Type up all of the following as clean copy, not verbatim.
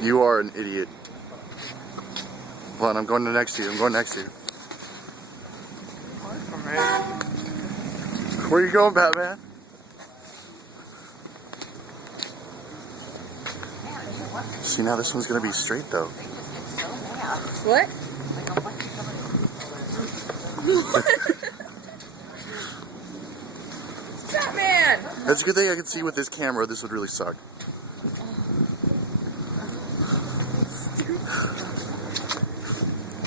You are an idiot. Hold on, I'm going next to you. I'm going next to you. Where are you going, Batman? See, now this one's gonna be straight though. What? Batman! That's a good thing I can see with this camera. This would really suck.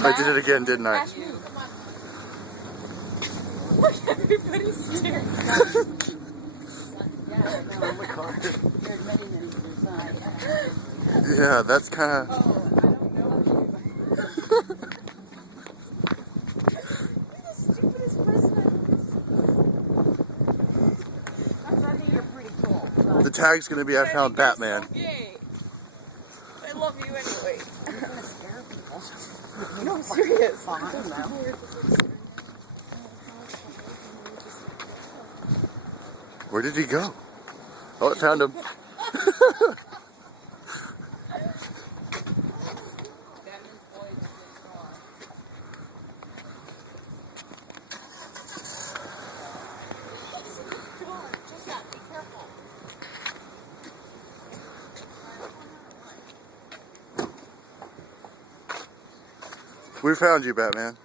I did it again, didn't I? Look, everybody's staring. Yeah, that's kind of. The tag's gonna be I found Batman. I love you anyway. No, I'm serious. Where did he go? Oh, I found him. We found you, Batman.